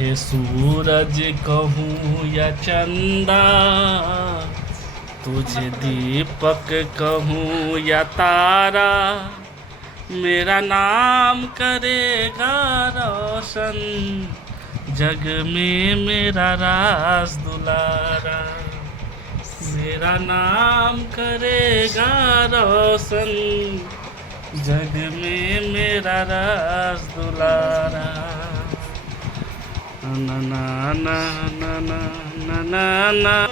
तुझे सूरज कहूँ या चंदा, तुझे दीपक कहूँ या तारा, मेरा नाम करेगा रोशन, जग में मेरा राज दुलारा। मेरा नाम करेगा रोशन, जग में मेरा राज दुलारा। ना ना ना ना ना ना ना ना।